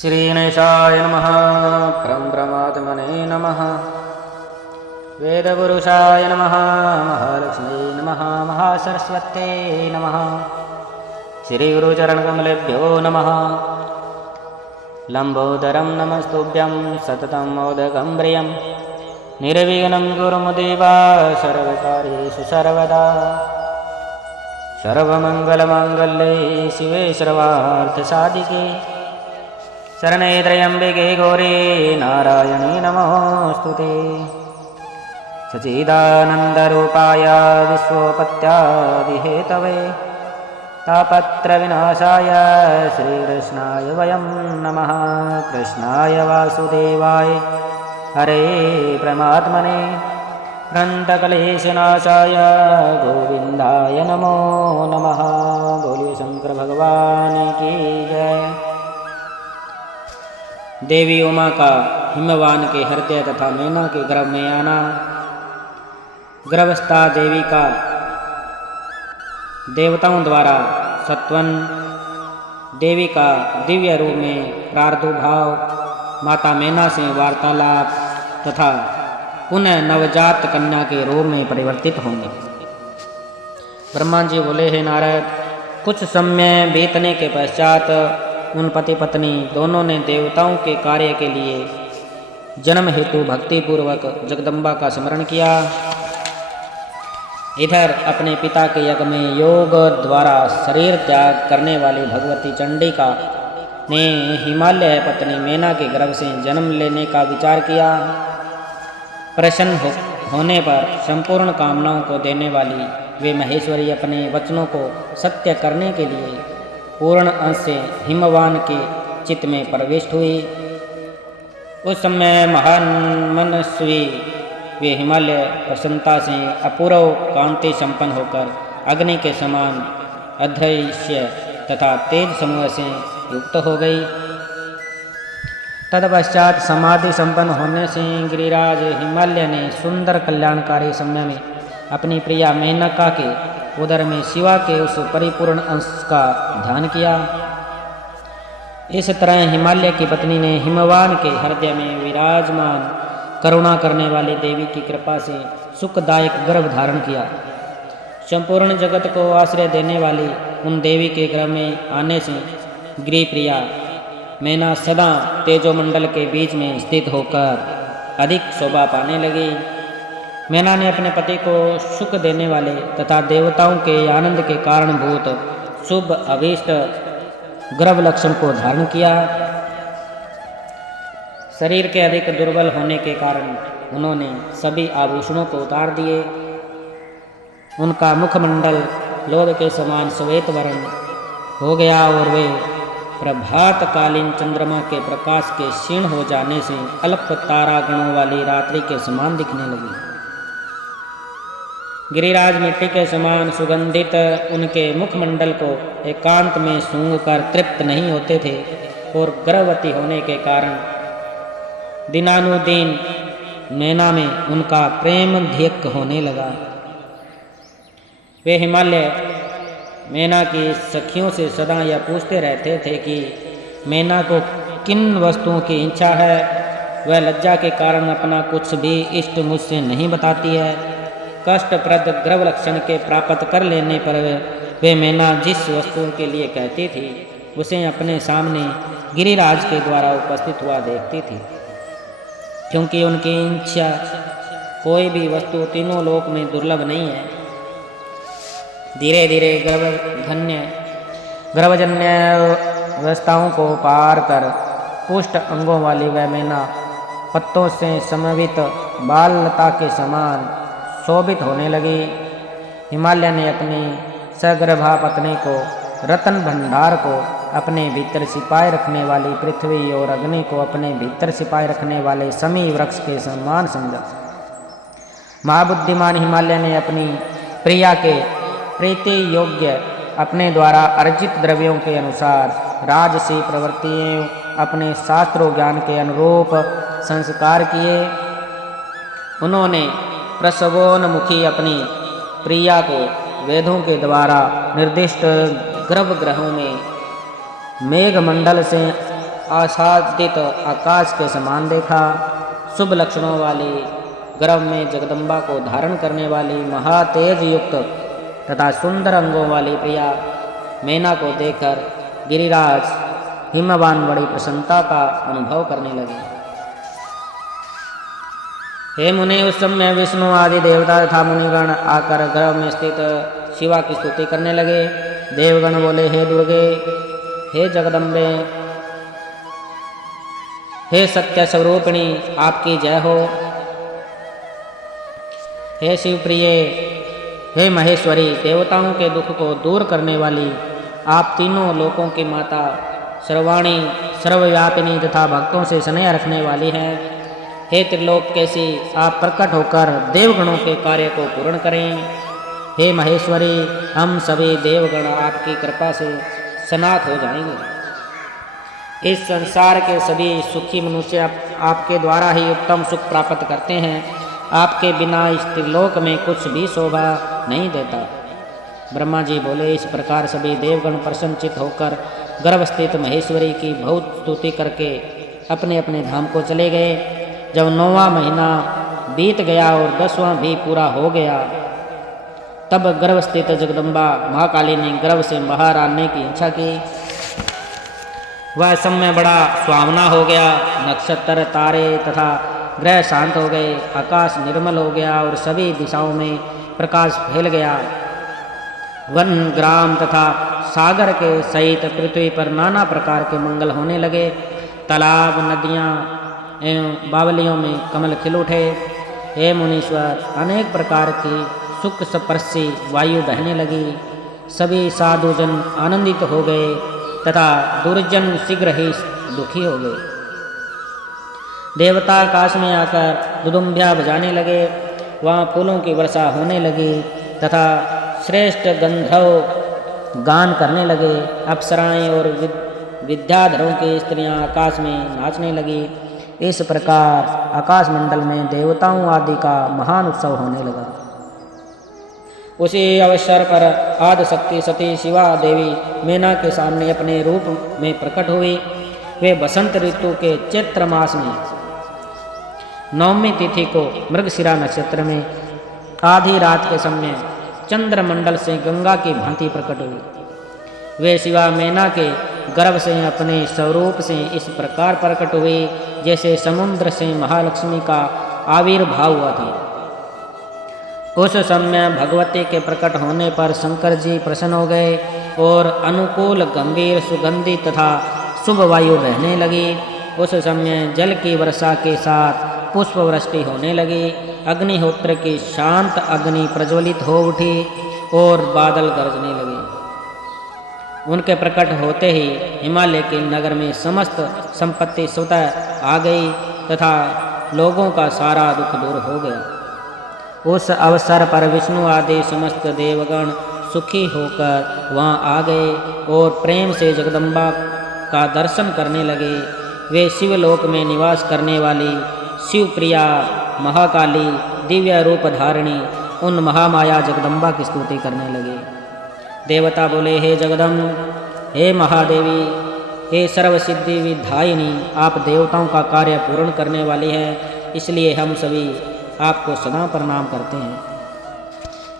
श्रीगणेशाय नमः। परब्रह्मात्मने नमः। वेदपुरुषाय नमः। महालक्ष्मी नमः। महासरस्वत्यै नमः। श्रीगुरुचरणकमलेभ्यो नमः। लम्बोदरं नमस्तुभ्यं सततं मोदकं प्रियं निर्विघ्नं कुरु देव सर्वकार्येषु सर्वदा। सर्वमङ्गलमाङ्गल्ये शिवे सर्वार्थसाधिके शरणे त्र्यम्बिके गौरी नारायणी नमोऽस्तुते। सच्चिदानन्दरूपाय विश्वोपत्यादिहेतवे तापत्रविनाशाय श्रीकृष्णाय वयं नमः। कृष्णाय वासुदेवाय हरे परमात्मने अनन्तक्लेशनाशाय गोविन्दाय नमो नमः। बोलिए शंकर भगवान की जय। देवी उमा का हिमवान के हृदय तथा मैना के गर्भ में आना, गर्भस्था देवी का देवताओं द्वारा सत्वन, देवी का दिव्य रूप में प्रादुर्भाव, माता मैना से वार्तालाप तथा पुनः नवजात कन्या के रूप में परिवर्तित होंगे। ब्रह्मा जी बोले, हे नारद, कुछ समय बीतने के पश्चात उन पति पत्नी दोनों ने देवताओं के कार्य के लिए जन्म हेतु भक्तिपूर्वक जगदम्बा का स्मरण किया। इधर अपने पिता के यज्ञ में योग द्वारा शरीर त्याग करने वाली भगवती चंडिका ने हिमालय पत्नी मैना के गर्भ से जन्म लेने का विचार किया। प्रसन्न होने पर संपूर्ण कामनाओं को देने वाली वे महेश्वरी अपने वचनों को सत्य करने के लिए पूर्ण अंश से हिमवान के चित्त में प्रविष्ट हुई। उस समय महान मनस्वी वे हिमालय प्रसन्नता से अपूर्व कांति संपन्न होकर अग्नि के समान अदृश्य तथा तेज समूह से युक्त हो गई। तत्पश्चात समाधि संपन्न होने से गिरिराज हिमालय ने सुंदर कल्याणकारी समय में अपनी प्रिया मेनका के उदर में शिवा के उस परिपूर्ण अंश का ध्यान किया। इस तरह हिमालय की पत्नी ने हिमवान के हृदय में विराजमान करुणा करने वाली देवी की कृपा से सुखदायक गर्भ धारण किया। संपूर्ण जगत को आश्रय देने वाली उन देवी के गर्भ में आने से गिरिप्रिया मैना सदा तेजोमंडल के बीच में स्थित होकर अधिक शोभा पाने लगी। मैना ने अपने पति को सुख देने वाले तथा देवताओं के आनंद के कारणभूत शुभ अभीष्ट गर्भ लक्षण को धारण किया। शरीर के अधिक दुर्बल होने के कारण उन्होंने सभी आभूषणों को उतार दिए। उनका मुखमंडल लोह के समान श्वेत वर्ण हो गया और वे प्रभातकालीन चंद्रमा के प्रकाश के क्षीण हो जाने से अल्प तारागणों वाली रात्रि के समान दिखने लगी। गिरिराज मिट्टी के समान सुगंधित उनके मुखमंडल को एकांत में सूंघकर तृप्त नहीं होते थे और गर्भवती होने के कारण दिनानुदिन मैना में उनका प्रेम धिक्क होने लगा। वे हिमालय मैना की सखियों से सदा यह पूछते रहते थे कि मैना को किन वस्तुओं की इच्छा है। वह लज्जा के कारण अपना कुछ भी इष्ट मुझसे नहीं बताती है। कष्टप्रद गर्भ लक्षण के प्राप्त कर लेने पर वे मैना जिस वस्तु के लिए कहती थी उसे अपने सामने गिरिराज के द्वारा उपस्थित हुआ देखती थी, क्योंकि उनकी इच्छा कोई भी वस्तु तीनों लोक में दुर्लभ नहीं है। धीरे धीरे गर्भजन्य अवस्थाओं को पार कर पुष्ट अंगों वाली वह मैना पत्तों से समन्वित बाल लता के समान शोभित होने लगी। हिमालय ने अपनी सगर्भा पत्नी को रतन भंडार को अपने भीतर छिपाए रखने वाली पृथ्वी और अग्नि को अपने भीतर छिपाए रखने वाले समी वृक्ष के समान समझा। महाबुद्धिमान हिमालय ने अपनी प्रिया के प्रीति योग्य अपने द्वारा अर्जित द्रव्यों के अनुसार राजसी प्रवृत्तियों अपने शास्त्रों ज्ञान के अनुरूप संस्कार किए। उन्होंने प्रसवोन्मुखी अपनी प्रिया को वेदों के द्वारा निर्दिष्ट गर्भगृहों में मेघमंडल से आच्छादित आकाश के समान देखा। शुभ लक्षणों वाली गर्भ में जगदम्बा को धारण करने वाली महातेज युक्त तथा सुंदर अंगों वाली प्रिया मैना को देखकर गिरिराज हिमवान बड़ी प्रसन्नता का अनुभव करने लगे। हे मुनि, उस समय विष्णु आदि देवता तथा मुनिगण आकर गर्भ में स्थित शिवा की स्तुति करने लगे। देवगण बोले, हे दुर्गे, हे जगदम्बे, हे सत्य स्वरूपिणी, आपकी जय हो। हे शिवप्रिय, हे महेश्वरी, देवताओं के दुख को दूर करने वाली, आप तीनों लोकों की माता, सर्वाणी, सर्वव्यापिनी तथा भक्तों से स्नेह रखने वाली हैं। हे त्रिलोककेशी, आप प्रकट होकर देवगणों के कार्य को पूर्ण करें। हे महेश्वरी, हम सभी देवगण आपकी कृपा से सनात हो जाएंगे। इस संसार के सभी सुखी मनुष्य आपके द्वारा ही उत्तम सुख प्राप्त करते हैं। आपके बिना इस त्रिलोक में कुछ भी शोभा नहीं देता। ब्रह्मा जी बोले, इस प्रकार सभी देवगण प्रसन्नचित होकर गर्भस्थित महेश्वरी की बहुत स्तुति करके अपने अपने धाम को चले गए। जब 9वां महीना बीत गया और 10वां भी पूरा हो गया, तब गर्भस्थित जगदम्बा महाकाली ने गर्भ से बाहर आने की इच्छा की। वह समय बड़ा सुहावना हो गया। नक्षत्र, तारे तथा ग्रह शांत हो गए। आकाश निर्मल हो गया और सभी दिशाओं में प्रकाश फैल गया। वन, ग्राम तथा सागर के सहित पृथ्वी पर नाना प्रकार के मंगल होने लगे। तालाब, नदियाँ एवं बावलियों में कमल खिल उठे। हे मुनीश्वर, अनेक प्रकार की सुख स्पर्शी वायु बहने लगी। सभी साधुजन आनंदित हो गए तथा दुर्जन शीघ्र ही दुखी हो गए। देवता आकाश में आकर दुदुम्बिया बजाने लगे। वहाँ फूलों की वर्षा होने लगी तथा श्रेष्ठ गंधर्व गान करने लगे। अप्सराएं और विद्याधरों की स्त्रियां आकाश में नाचने लगी। इस प्रकार आकाश मंडल में देवताओं आदि का महान उत्सव होने लगा। उसी अवसर पर आदिशक्ति सती शिवा देवी मैना के सामने अपने रूप में प्रकट हुई। वे बसंत ऋतु के चैत्र मास में 9वीं तिथि को मृगशिरा नक्षत्र में आधी रात के समय चंद्रमंडल से गंगा की भांति प्रकट हुई। वे शिवा मैना के गर्भ से अपने स्वरूप से इस प्रकार प्रकट हुई जैसे समुद्र से महालक्ष्मी का आविर्भाव हुआ था। उस समय भगवती के प्रकट होने पर शंकर जी प्रसन्न हो गए और अनुकूल, गंभीर, सुगंधी तथा शुभ वायु बहने लगी। उस समय जल की वर्षा के साथ पुष्प वृष्टि होने लगी। अग्निहोत्र की शांत अग्नि प्रज्वलित हो उठी और बादल गरजने लगे। उनके प्रकट होते ही हिमालय के नगर में समस्त संपत्ति स्वतः आ गई तथा लोगों का सारा दुख दूर हो गया। उस अवसर पर विष्णु आदि समस्त देवगण सुखी होकर वहां आ गए और प्रेम से जगदम्बा का दर्शन करने लगे। वे शिवलोक में निवास करने वाली शिवप्रिया महाकाली दिव्य रूप धारिणी उन महामाया जगदम्बा की स्तुति करने लगे। देवता बोले, हे जगदम्ब, हे महादेवी, हे सर्वसिद्धि विधायिनी, आप देवताओं का कार्य पूर्ण करने वाली हैं, इसलिए हम सभी आपको सदा प्रणाम करते हैं।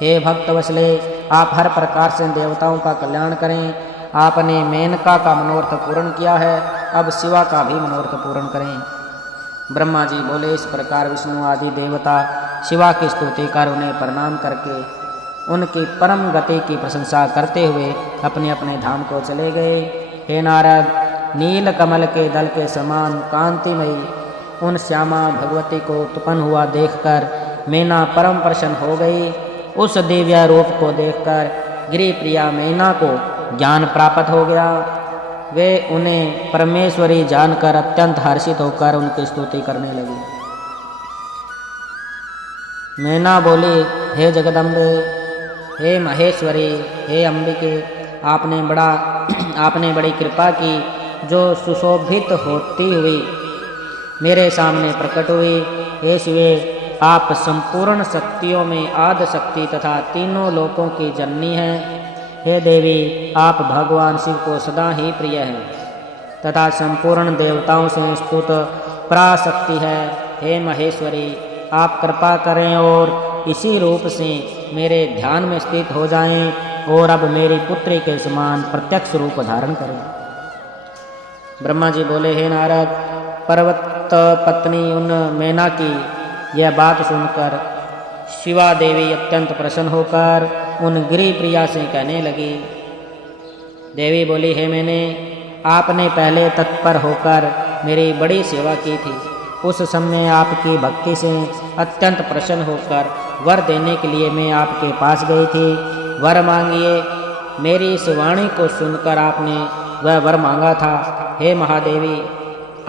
हे भक्तवत्सले, आप हर प्रकार से देवताओं का कल्याण करें। आपने मेनका का मनोरथ पूर्ण किया है, अब शिवा का भी मनोरथ पूर्ण करें। ब्रह्मा जी बोले, इस प्रकार विष्णु आदि देवता शिवा की स्तुति कर उन्हें प्रणाम करके उनकी परम गति की प्रशंसा करते हुए अपने अपने धाम को चले गए। हे नारद, नील कमल के दल के समान कांतिमयी उन श्यामा भगवती को उत्पन्न हुआ देखकर मैना परम प्रसन्न हो गई। उस दिव्य रूप को देखकर गिरि प्रिया मैना को ज्ञान प्राप्त हो गया। वे उन्हें परमेश्वरी जानकर अत्यंत हर्षित होकर उनकी स्तुति करने लगी। मैना बोली, हे जगदम्बे, हे महेश्वरी, हे अंबिके, आपने बड़ी कृपा की जो सुशोभित होती हुई मेरे सामने प्रकट हुई। हे शिवे, आप संपूर्ण शक्तियों में आदि शक्ति तथा तीनों लोकों की जननी हैं। हे देवी, आप भगवान शिव को सदा ही प्रिय हैं तथा संपूर्ण देवताओं से स्तुत पराशक्ति है। हे महेश्वरी, आप कृपा करें और इसी रूप से मेरे ध्यान में स्थित हो जाएं और अब मेरी पुत्री के समान प्रत्यक्ष रूप धारण करें। ब्रह्मा जी बोले, हे नारद, पर्वत पत्नी उन मैना की यह बात सुनकर शिवा देवी अत्यंत प्रसन्न होकर उन गिरि प्रिया से कहने लगी। देवी बोली, हे मैंने, आपने पहले तत्पर होकर मेरी बड़ी सेवा की थी। उस समय आपकी भक्ति से अत्यंत प्रसन्न होकर वर देने के लिए मैं आपके पास गई थी। वर मांगिए। मेरी इस वाणी को सुनकर आपने वह वर मांगा था। हे महादेवी,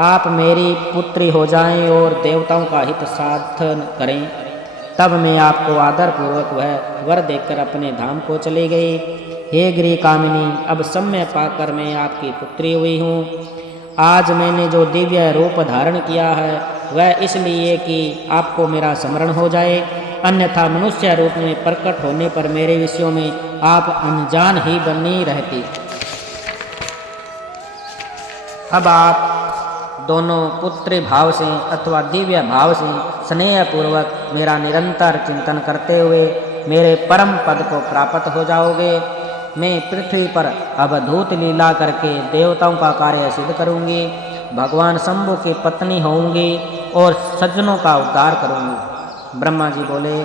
आप मेरी पुत्री हो जाएं और देवताओं का हित साधन करें। तब मैं आपको आदरपूर्वक वह वर देकर अपने धाम को चली गई। हे गिरि कामिनी, अब समय पाकर मैं आपकी पुत्री हुई हूँ। आज मैंने जो दिव्य रूप धारण किया है वह इसलिए कि आपको मेरा स्मरण हो जाए, अन्यथा मनुष्य रूप में प्रकट होने पर मेरे विषयों में आप अनजान ही बनी रहती। अब आप दोनों पुत्री भाव से अथवा दिव्य भाव से स्नेहपूर्वक मेरा निरंतर चिंतन करते हुए मेरे परम पद को प्राप्त हो जाओगे। मैं पृथ्वी पर अवधूत लीला करके देवताओं का कार्य सिद्ध करूंगी, भगवान शंभु की पत्नी होंगी और सज्जनों का उद्धार करूंगी। ब्रह्मा जी बोले,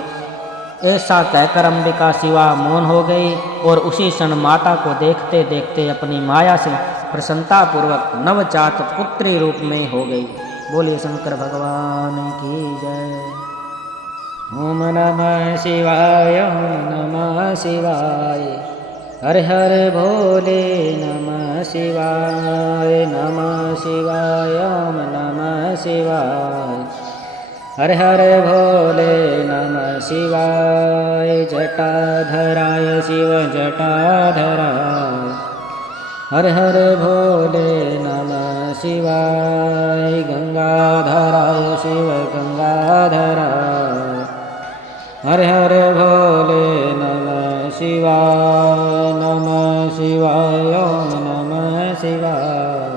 ऐसा कहकर अंबिका शिवा मौन हो गई और उसी क्षण माता को देखते देखते अपनी माया से प्रसन्नता पूर्वक नवजात पुत्री रूप में हो गई। बोलिए शंकर भगवान की जय। ओम नमः शिवाय, ओम नमः शिवाय, हर हर भोले नमः शिवाय, नमः शिवाय, ओम नमः शिवाय, हर हर भोले नमः शिवाय। जटाधराय शिव जटाधराय, हर हर भोले नमः शिवाय। गंगाधराय शिव गंगाधराय, हर हर भोले नमः शिवाय। नमः शिवाय, ओम नमः शिवाय,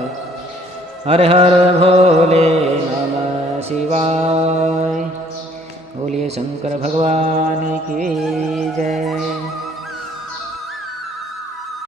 हर हर भोले नमः शिवाय। बोलिए शंकर भगवान की जय।